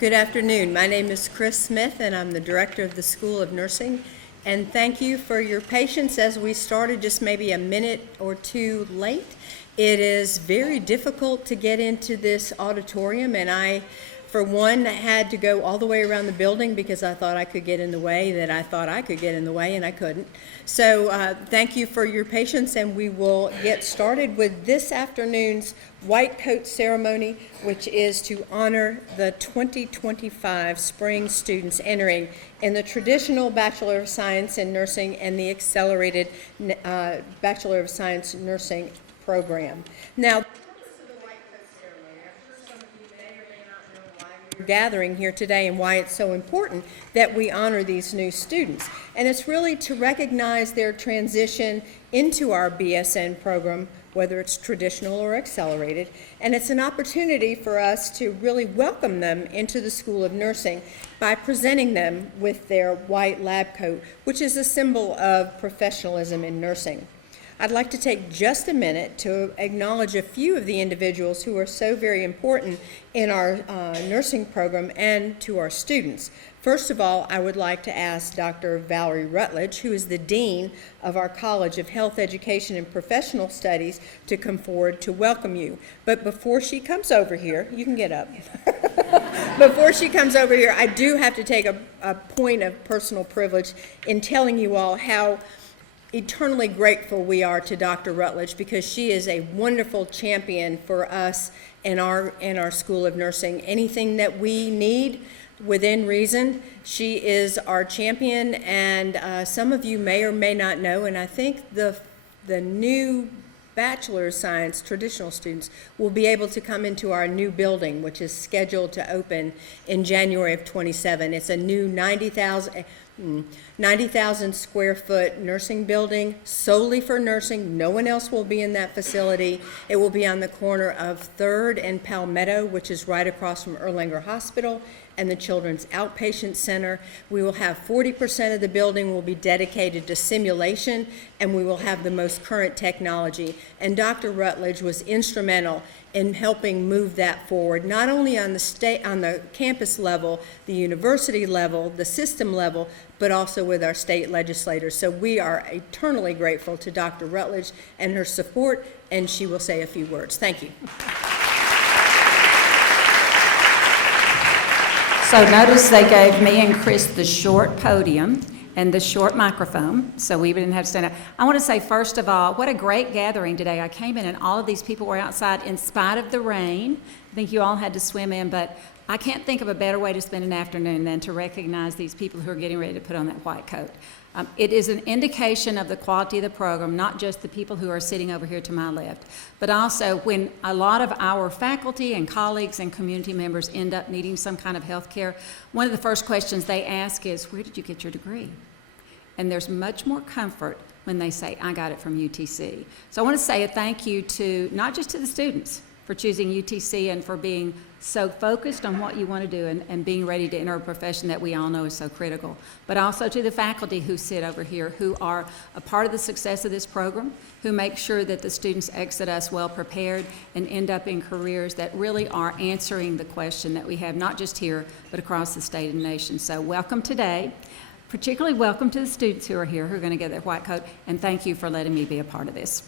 Good afternoon. My name is Chris Smith, and I'm the director of the School of Nursing. And thank you for your patience as we started just maybe a minute or two late. It is very difficult to get into this auditorium, and I, for one, had to go all the way around the building because I thought I could get in the way, that I thought I could get in the way, and I couldn't. So thank you for your patience, and we will get started with this afternoon's white coat ceremony, which is to honor the 2025 spring students entering in the traditional Bachelor of Science in Nursing and the accelerated Bachelor of Science Nursing program. Now, gathering here today and why it's so important that we honor these new students. And it's really to recognize their transition into our BSN program, whether it's traditional or accelerated. And it's an opportunity for us to really welcome them into the School of Nursing by presenting them with their white lab coat, which is a symbol of professionalism in nursing. I'd like to take just a minute to acknowledge a few of the individuals who are so very important in our nursing program and to our students. First of all, I would like to ask Dr. Valerie Rutledge, who is the Dean of our College of Health Education and Professional Studies, to come forward to welcome you. But before she comes over here, you can get up. Before she comes over here, I do have to take a point of personal privilege in telling you all how eternally grateful we are to Dr. Rutledge, because she is a wonderful champion for us in our School of Nursing. Anything that we need within reason, she is our champion. And some of you may or may not know, and I think the new Bachelor of Science traditional students will be able to come into our new building, which is scheduled to open in January of 27. It's a new 90,000 square foot nursing building solely for nursing. No one else will be in that facility. It will be on the corner of 3rd and Palmetto, which is right across from Erlanger Hospital and the Children's Outpatient Center. We will have 40% of the building will be dedicated to simulation, and we will have the most current technology. And Dr. Rutledge was instrumental in helping move that forward, not only on the campus level, the university level, the system level, but also with our state legislators. So we are eternally grateful to Dr. Rutledge and her support, and she will say a few words. Thank you. So notice they gave me and Chris the short podium and the short microphone, so we didn't have to stand up. I want to say, first of all, what a great gathering today. I came in and all of these people were outside in spite of the rain. I think you all had to swim in, but I can't think of a better way to spend an afternoon than to recognize these people who are getting ready to put on that white coat. It is an indication of the quality of the program, not just the people who are sitting over here to my left, but also when a lot of our faculty and colleagues and community members end up needing some kind of health care, one of the first questions they ask is, where did you get your degree? And there's much more comfort when they say, I got it from UTC. So I want to say a thank you to, not just to the students for choosing UTC and for being so focused on what you want to do and being ready to enter a profession that we all know is so critical, but also to the faculty who sit over here, who are a part of the success of this program, who make sure that the students exit us well prepared and end up in careers that really are answering the question that we have, not just here, but across the state and nation. So welcome today. Particularly welcome to the students who are here, who are going to get their white coat, and thank you for letting me be a part of this.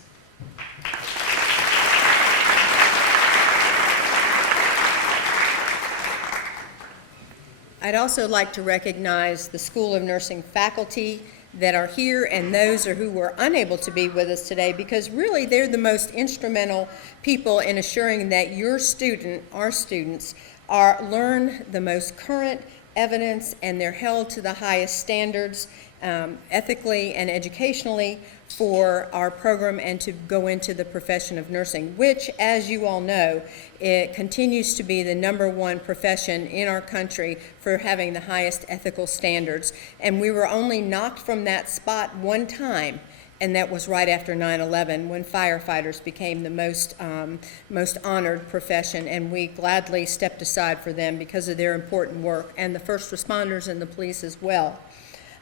I'd also like to recognize the School of Nursing faculty that are here and those who were unable to be with us today, because really they're the most instrumental people in assuring that your student, our students, learn the most current evidence and they're held to the highest standards ethically and educationally for our program and to go into the profession of nursing, which, as you all know, it continues to be the #1 profession in our country for having the highest ethical standards. And we were only knocked from that spot one time, and that was right after 9/11, when firefighters became the most honored profession, and we gladly stepped aside for them because of their important work, and the first responders and the police as well.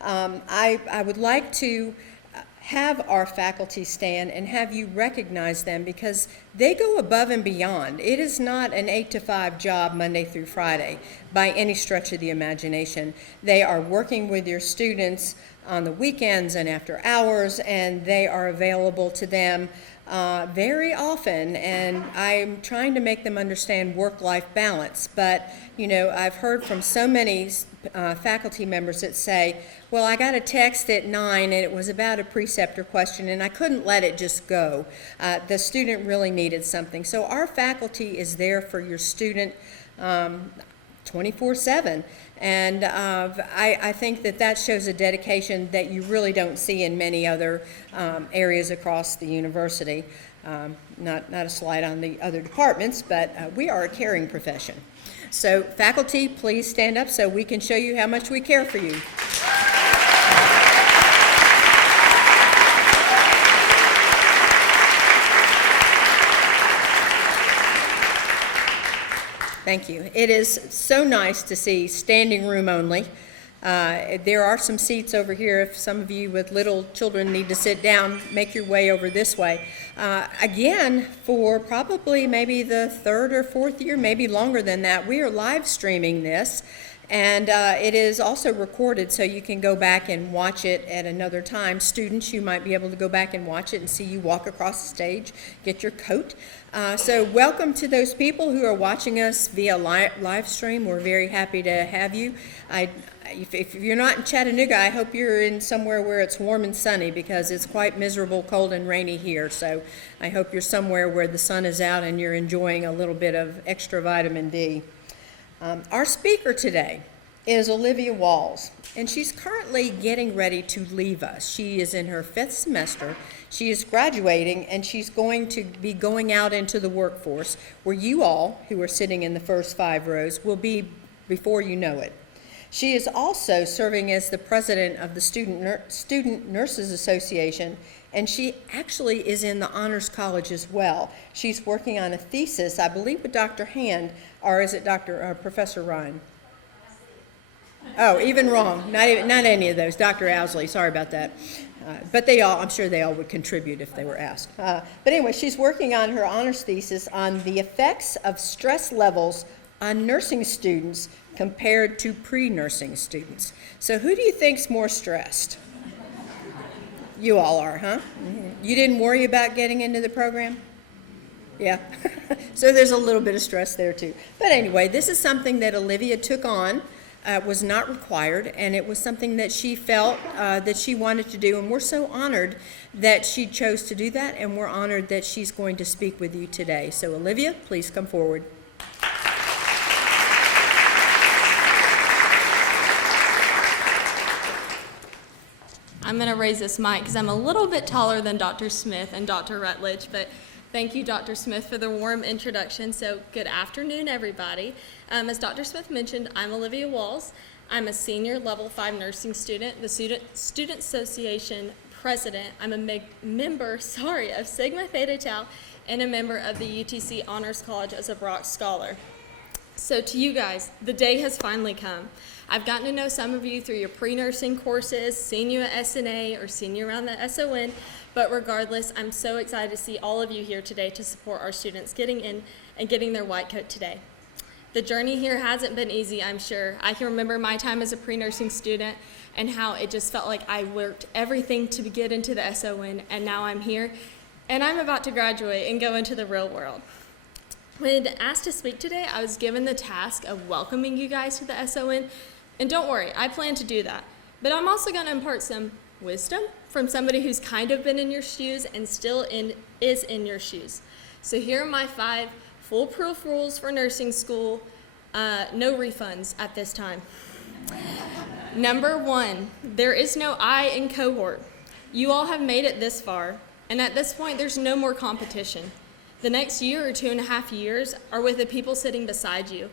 I would like to have our faculty stand and have you recognize them, because they go above and beyond. It is not an 8 to 5 job Monday through Friday by any stretch of the imagination. They are working with your students on the weekends and after hours, and they are available to them very often, and I'm trying to make them understand work-life balance. But, you know, I've heard from so many faculty members that say, well, I got a text at 9 and it was about a preceptor question and I couldn't let it just go. The student really needed something. So our faculty is there for your student 24/7. And I think that that shows a dedication that you really don't see in many other areas across the university. Not a slight on the other departments, but we are a caring profession. So faculty, please stand up so we can show you how much we care for you. Thank you. It is so nice to see standing room only. There are some seats over here. If some of you with little children need to sit down, make your way over this way. Again, for probably maybe the 3rd or 4th year, maybe longer than that, we are live streaming this. And it is also recorded, so you can go back and watch it at another time. Students, you might be able to go back and watch it and see you walk across the stage, get your coat. So welcome to those people who are watching us via live stream. We're very happy to have you. If you're not in Chattanooga, I hope you're in somewhere where it's warm and sunny, because it's quite miserable, cold, and rainy here. So I hope you're somewhere where the sun is out and you're enjoying a little bit of extra vitamin D. Our speaker today is Olivia Walls, and she's currently getting ready to leave us. She is in her 5th semester. She is graduating, and she's going to be going out into the workforce, where you all, who are sitting in the first 5 rows, will be before you know it. She is also serving as the president of the Student Nurses Association, and she actually is in the Honors College as well. She's working on a thesis, I believe, with Dr. Hand, or is it Professor Ryan? Oh, even wrong. Not any of those. Dr. Owsley, sorry about that. But I'm sure they all would contribute if they were asked. But anyway, she's working on her honors thesis on the effects of stress levels on nursing students compared to pre-nursing students. So who do you think's more stressed? You all are, huh? You didn't worry about getting into the program? Yeah. So there's a little bit of stress there too. But anyway, this is something that Olivia took on. Was not required, and it was something that she felt that she wanted to do, and we're so honored that she chose to do that, and we're honored that she's going to speak with you today. So Olivia, please come forward. I'm going to raise this mic because I'm a little bit taller than Dr. Smith and Dr. Rutledge, but thank you, Dr. Smith, for the warm introduction. So good afternoon, everybody. As Dr. Smith mentioned, I'm Olivia Walls. I'm a senior level 5 nursing student, the Student Association president. I'm a member of Sigma Theta Tau, and a member of the UTC Honors College as a Brock Scholar. So to you guys, the day has finally come. I've gotten to know some of you through your pre-nursing courses, seen you at SNA or seen you around the SON, but regardless, I'm so excited to see all of you here today to support our students getting in and getting their white coat today. The journey here hasn't been easy, I'm sure. I can remember my time as a pre-nursing student and how it just felt like I worked everything to get into the SON, and now I'm here, and I'm about to graduate and go into the real world. When asked to speak today, I was given the task of welcoming you guys to the SON, and don't worry, I plan to do that. But I'm also going to impart some wisdom from somebody who's kind of been in your shoes and still is in your shoes. So here are my 5 foolproof rules for nursing school. No refunds at this time. Number 1, there is no I in cohort. You all have made it this far, and at this point, there's no more competition. The next year or 2.5 years are with the people sitting beside you.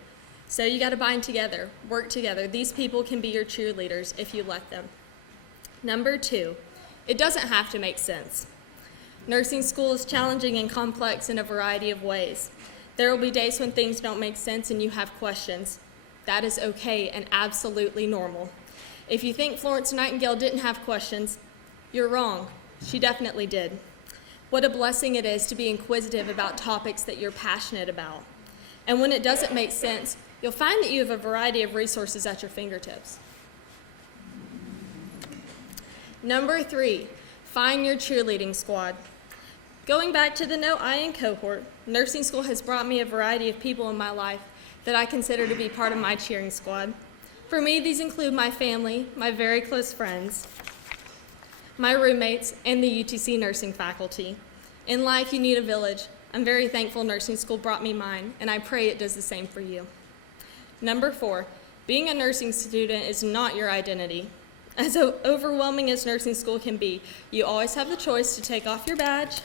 So you got to bind together, work together. These people can be your cheerleaders if you let them. Number 2, it doesn't have to make sense. Nursing school is challenging and complex in a variety of ways. There will be days when things don't make sense and you have questions. That is okay and absolutely normal. If you think Florence Nightingale didn't have questions, you're wrong. She definitely did. What a blessing it is to be inquisitive about topics that you're passionate about. And when it doesn't make sense, you'll find that you have a variety of resources at your fingertips. Number 3, find your cheerleading squad. Going back to the No I in cohort, nursing school has brought me a variety of people in my life that I consider to be part of my cheering squad. For me, these include my family, my very close friends, my roommates, and the UTC nursing faculty. In life, you need a village. I'm very thankful nursing school brought me mine, and I pray it does the same for you. Number 4, being a nursing student is not your identity. As overwhelming as nursing school can be, you always have the choice to take off your badge.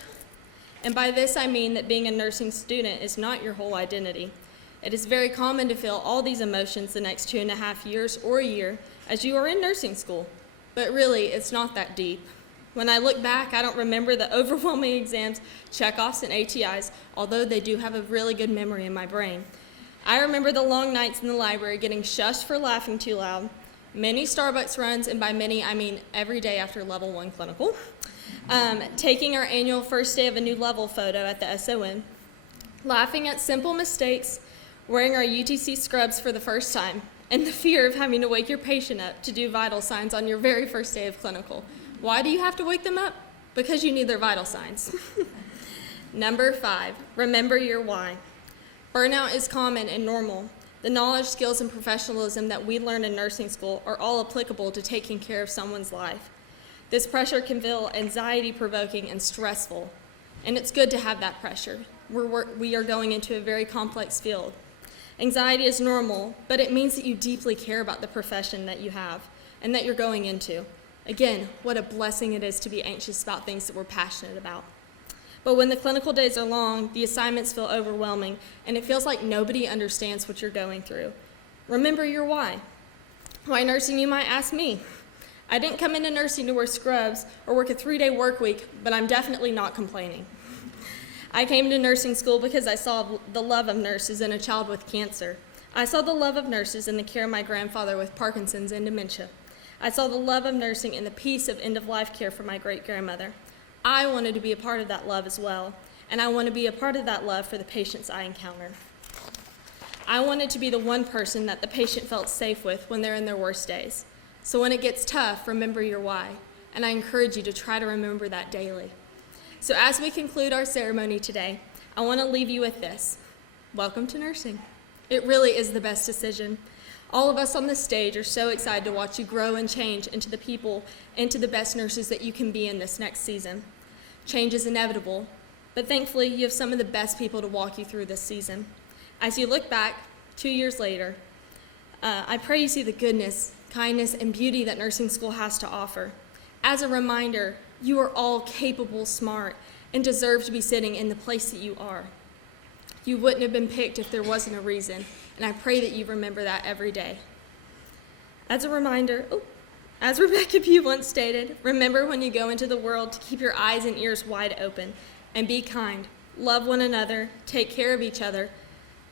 And by this I mean that being a nursing student is not your whole identity. It is very common to feel all these emotions the next 2.5 years or a year as you are in nursing school. But really, it's not that deep. When I look back, I don't remember the overwhelming exams, checkoffs, and ATIs, although they do have a really good memory in my brain. I remember the long nights in the library getting shushed for laughing too loud, many Starbucks runs, and by many, I mean every day after level 1 clinical, taking our annual first day of a new level photo at the SON, laughing at simple mistakes, wearing our UTC scrubs for the first time, and the fear of having to wake your patient up to do vital signs on your very first day of clinical. Why do you have to wake them up? Because you need their vital signs. Number 5, remember your why. Burnout is common and normal. The knowledge, skills, and professionalism that we learn in nursing school are all applicable to taking care of someone's life. This pressure can feel anxiety-provoking and stressful, and it's good to have that pressure. We are going into a very complex field. Anxiety is normal, but it means that you deeply care about the profession that you have and that you're going into. Again, what a blessing it is to be anxious about things that we're passionate about. But when the clinical days are long, the assignments feel overwhelming, and it feels like nobody understands what you're going through. Remember your why. Why nursing, you might ask me. I didn't come into nursing to wear scrubs or work a 3-day work week, but I'm definitely not complaining. I came to nursing school because I saw the love of nurses in a child with cancer. I saw the love of nurses in the care of my grandfather with Parkinson's and dementia. I saw the love of nursing in the peace of end-of-life care for my great-grandmother. I wanted to be a part of that love as well, and I want to be a part of that love for the patients I encounter. I wanted to be the one person that the patient felt safe with when they're in their worst days. So when it gets tough, remember your why, and I encourage you to try to remember that daily. So as we conclude our ceremony today, I want to leave you with this. Welcome to nursing. It really is the best decision. All of us on this stage are so excited to watch you grow and change into the people, into the best nurses that you can be in this next season. Change is inevitable, but thankfully you have some of the best people to walk you through this season. As you look back 2 years later, I pray you see the goodness, kindness, and beauty that nursing school has to offer. As a reminder, you are all capable, smart, and deserve to be sitting in the place that you are. You wouldn't have been picked if there wasn't a reason, and I pray that you remember that every day. As a reminder, as Rebecca Pugh once stated, remember when you go into the world to keep your eyes and ears wide open, and be kind, love one another, take care of each other,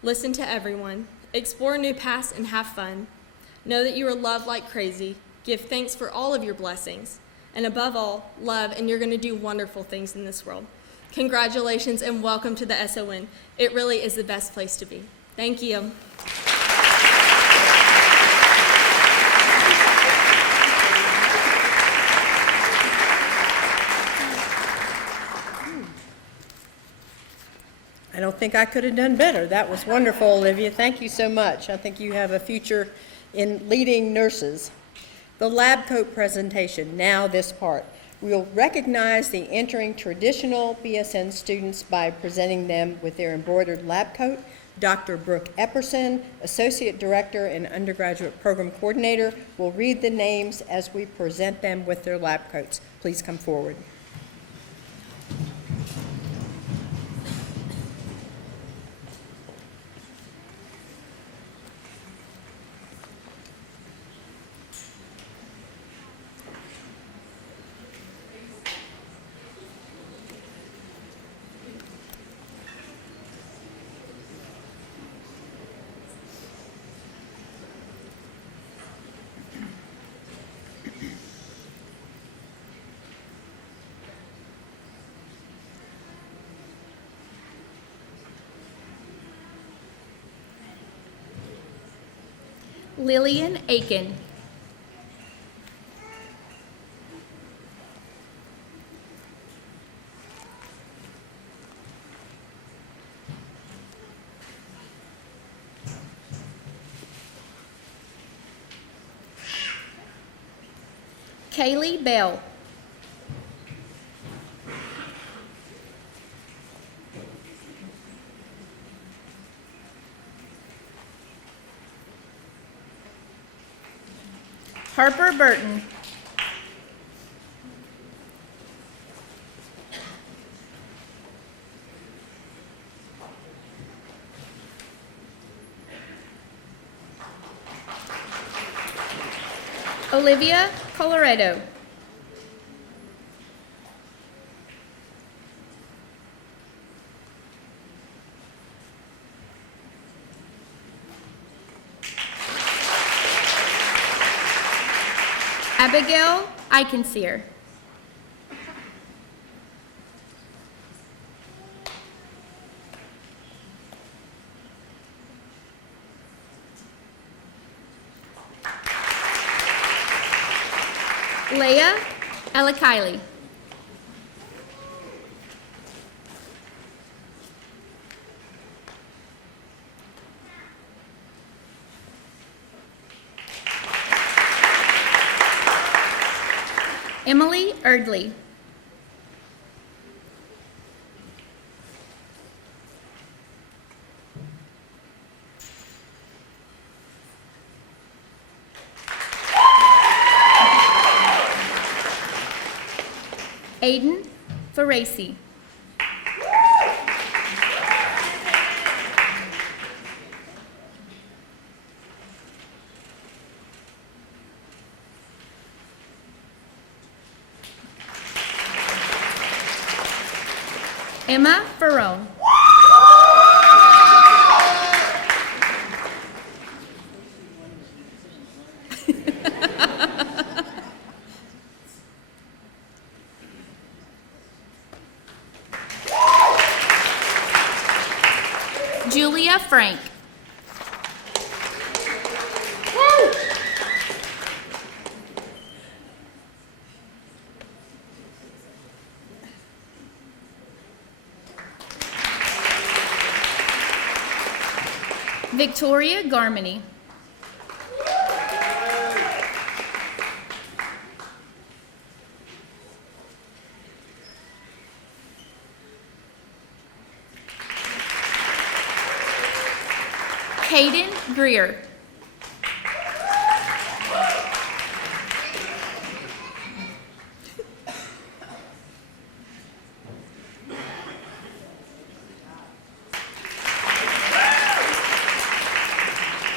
listen to everyone, explore new paths, and have fun. Know that you are loved like crazy, give thanks for all of your blessings, and above all, love, and you're going to do wonderful things in this world. Congratulations and welcome to the SON. It really is the best place to be. Thank you. I don't think I could have done better. That was wonderful, Olivia. Thank you so much. I think you have a future in leading nurses. The lab coat presentation, now this part. We'll recognize the entering traditional BSN students by presenting them with their embroidered lab coat. Dr. Brooke Epperson, Associate Director and Undergraduate Program Coordinator, will read the names as we present them with their lab coats. Please come forward. Lillian Aiken. Kaylee Bell. Harper Burton. Olivia Coloredo. Abigail Eikenseer. Leah Elakili. Emily Erdley. Aiden Faraci. Emma Ferrone. Julia Frank. Victoria Garmany. Hayden Greer.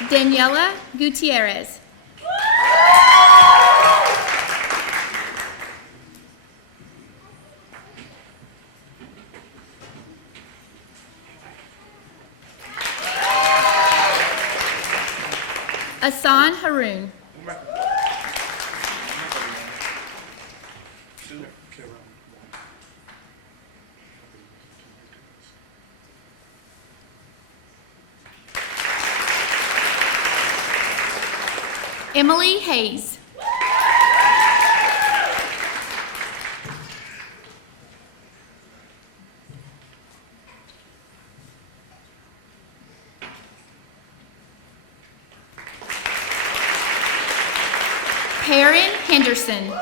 Daniela Gutierrez. Asan Haroon. Emily Hayes. Perrin Henderson.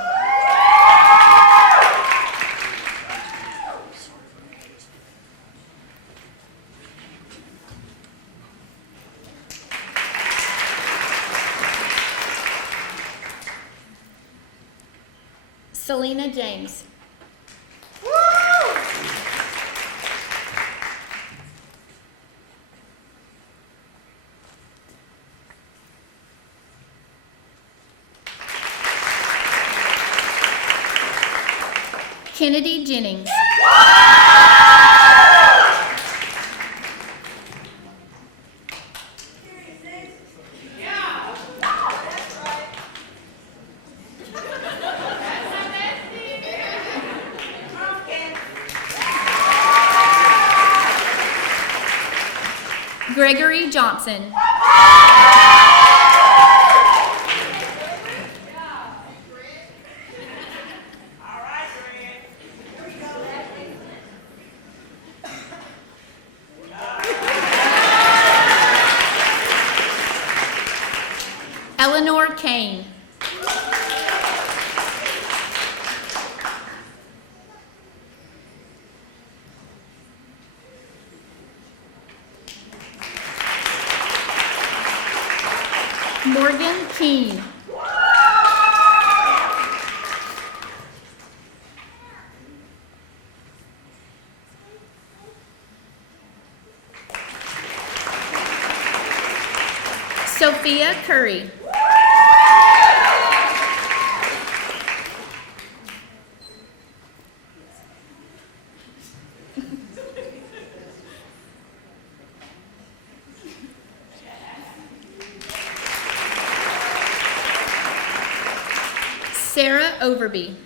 Selena James. Kennedy Jennings. Gregory Johnson. Eleanor Kane. Morgan Keene. Sophia Curry. Sarah Overby.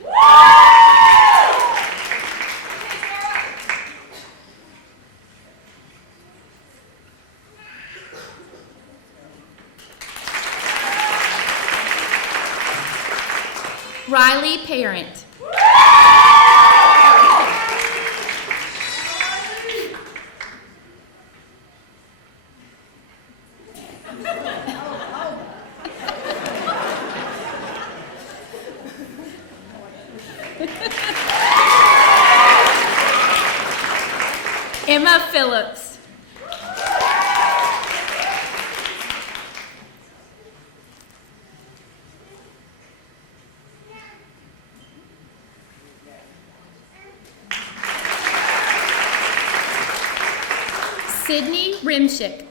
Riley Parent. Emma Phillips. Sydney Rimschick.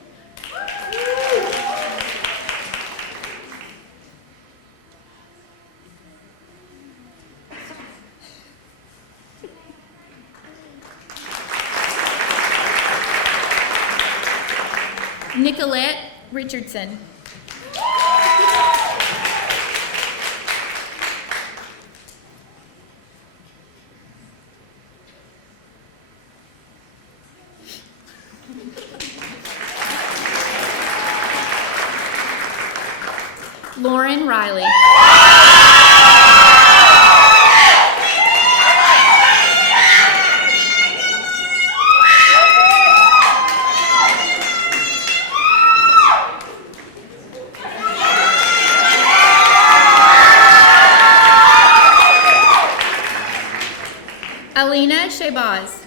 Nicolette Richardson. Lauren Riley. Alina Shabazz.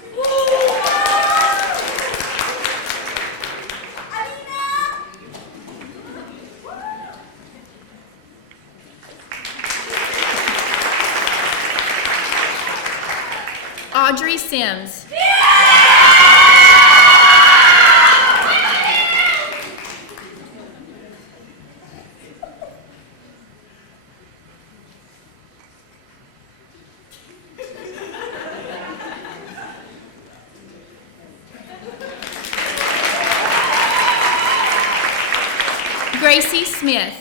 Audrey Sims. Gracie Smith.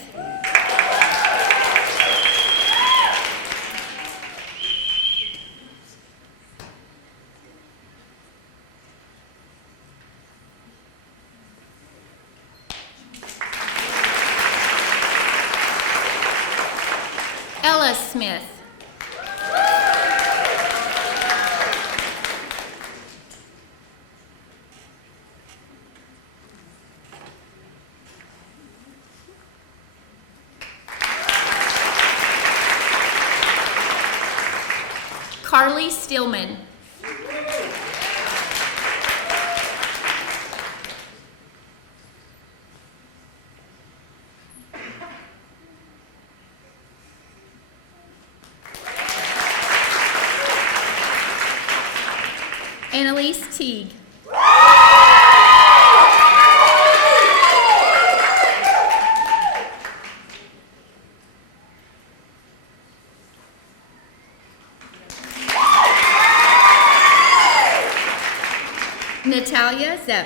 Ella Smith. Carly Stillman. Annalise Teague. Natalia Zepp.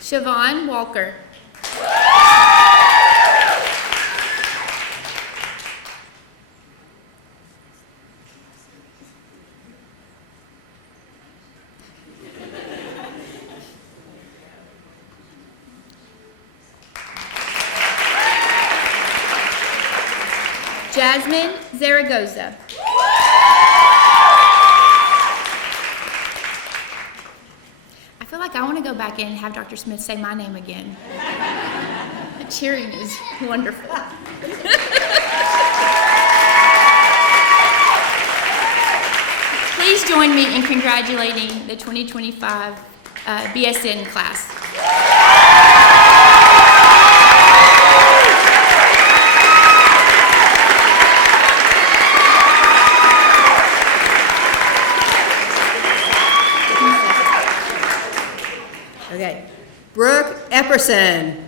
Siobhan Walker. Jasmine Zaragoza. I feel like I want to go back in and have Dr. Smith say my name again. The cheering is wonderful. Please join me in congratulating the 2025 BSN class. Okay. Brooke Epperson.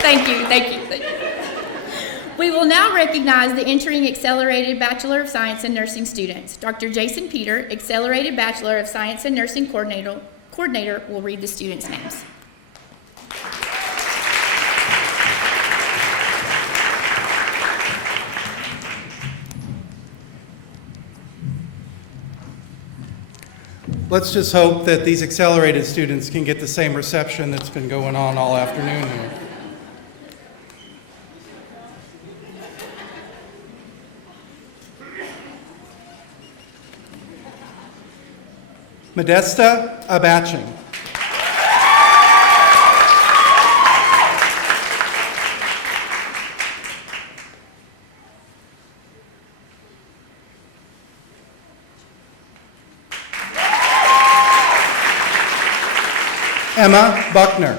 Thank you, thank you, thank you. We will now recognize the entering Accelerated Bachelor of Science and Nursing students. Dr. Jason Peter, Accelerated Bachelor of Science and Nursing Coordinator, will read the students' names. Let's just hope that these accelerated students can get the same reception that's been going on all afternoon here. Modesta Abachin. Emma Buckner.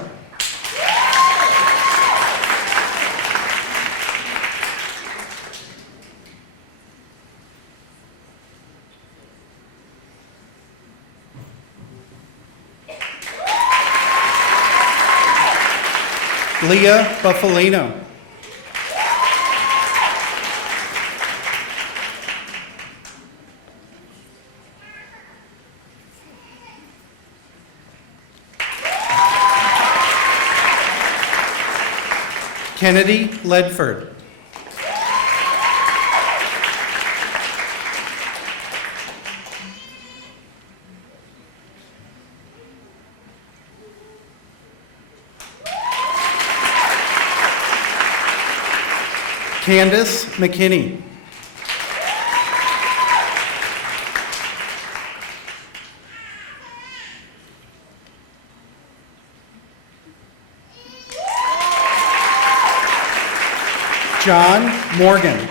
Leah Buffalino. Kennedy Ledford. Candace McKinney. John Morgan.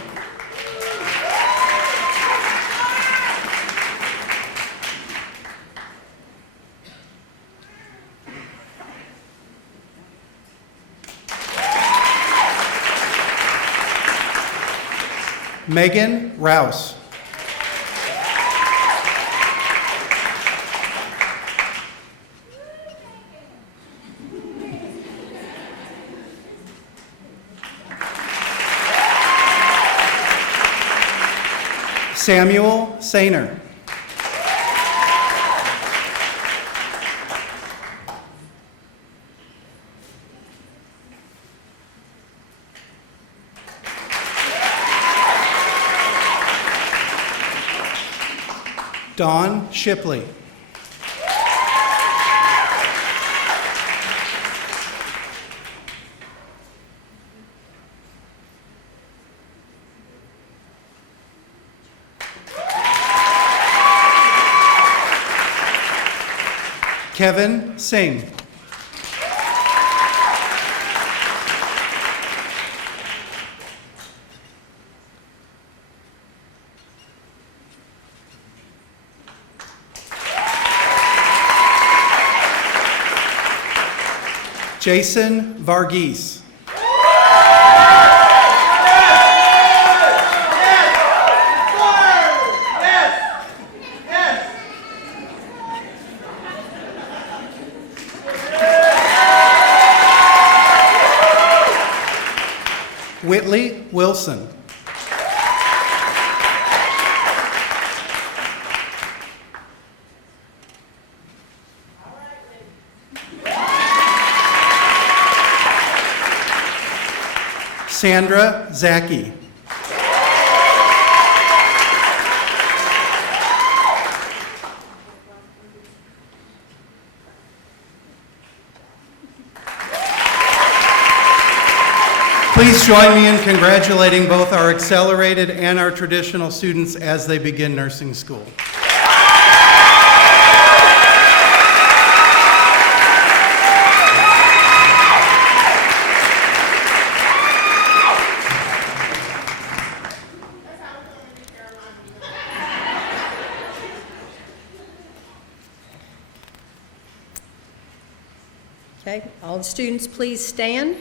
Megan Rouse. Samuel Sainer. Dawn Shipley. Kevin Singh. Jason Varghese. Whitley Wilson. Sandra Zaki. Please join me in congratulating both our accelerated and our traditional students as they begin nursing school. Okay, all the students, please stand.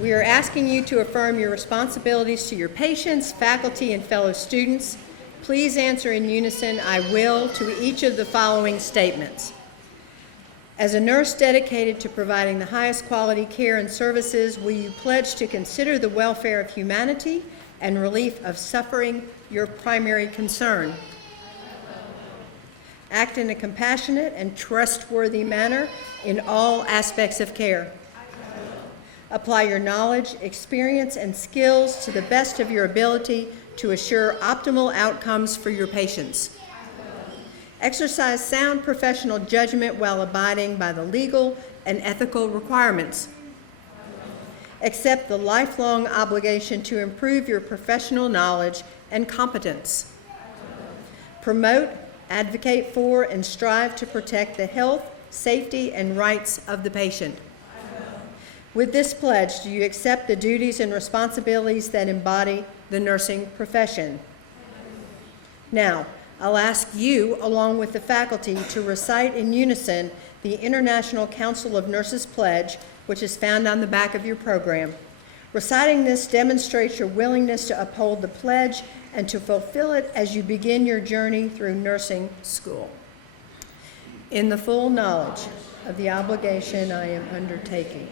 We are asking you to affirm your responsibilities to your patients, faculty, and fellow students. Please answer in unison, "I will," to each of the following statements. As a nurse dedicated to providing the highest quality care and services, will you pledge to consider the welfare of humanity and relief of suffering your primary concern? Act in a compassionate and trustworthy manner in all aspects of care. Apply your knowledge, experience, and skills to the best of your ability to assure optimal outcomes for your patients. Exercise sound professional judgment while abiding by the legal and ethical requirements. Accept the lifelong obligation to improve your professional knowledge and competence. Promote, advocate for, and strive to protect the health, safety, and rights of the patient. With this pledge, do you accept the duties and responsibilities that embody the nursing profession? Now, I'll ask you, along with the faculty, to recite in unison the International Council of Nurses Pledge, which is found on the back of your program. Reciting this demonstrates your willingness to uphold the pledge and to fulfill it as you begin your journey through nursing school. In the full knowledge of the obligation I am undertaking,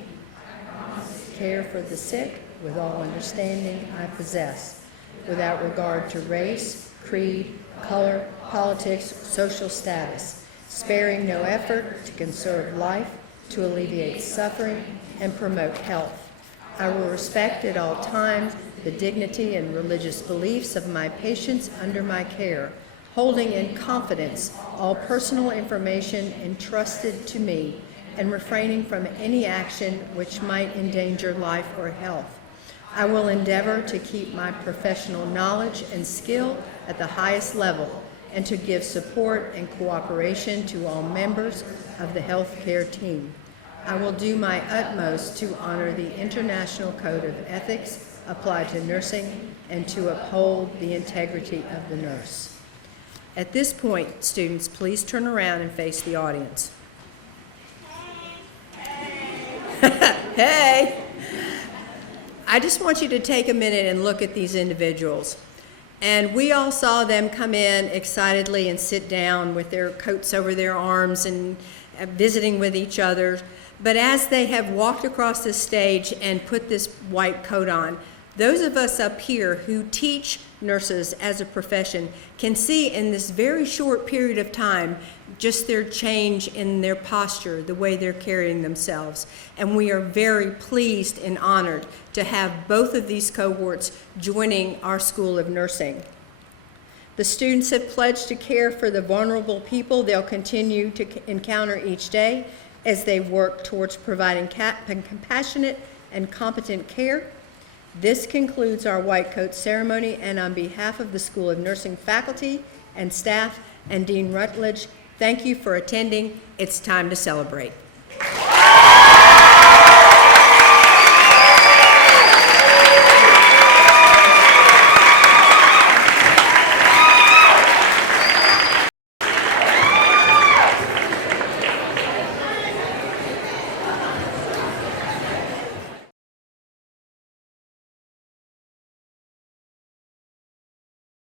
care for the sick with all understanding I possess, without regard to race, creed, color, politics, social status, sparing no effort to conserve life, to alleviate suffering, and promote health. I will respect at all times the dignity and religious beliefs of my patients under my care, holding in confidence all personal information entrusted to me, and refraining from any action which might endanger life or health. I will endeavor to keep my professional knowledge and skill at the highest level, and to give support and cooperation to all members of the healthcare team. I will do my utmost to honor the International Code of Ethics applied to nursing and to uphold the integrity of the nurse. At this point, students, please turn around and face the audience. Hey! I just want you to take a minute and look at these individuals. And we all saw them come in excitedly and sit down with their coats over their arms and visiting with each other. But as they have walked across the stage and put this white coat on, those of us up here who teach nurses as a profession can see in this very short period of time just their change in their posture, the way they're carrying themselves. And we are very pleased and honored to have both of these cohorts joining our School of Nursing. The students have pledged to care for the vulnerable people they'll continue to encounter each day as they work towards providing compassionate and competent care. This concludes our white coat ceremony, and on behalf of the School of Nursing faculty and staff and Dean Rutledge, thank you for attending. It's time to celebrate.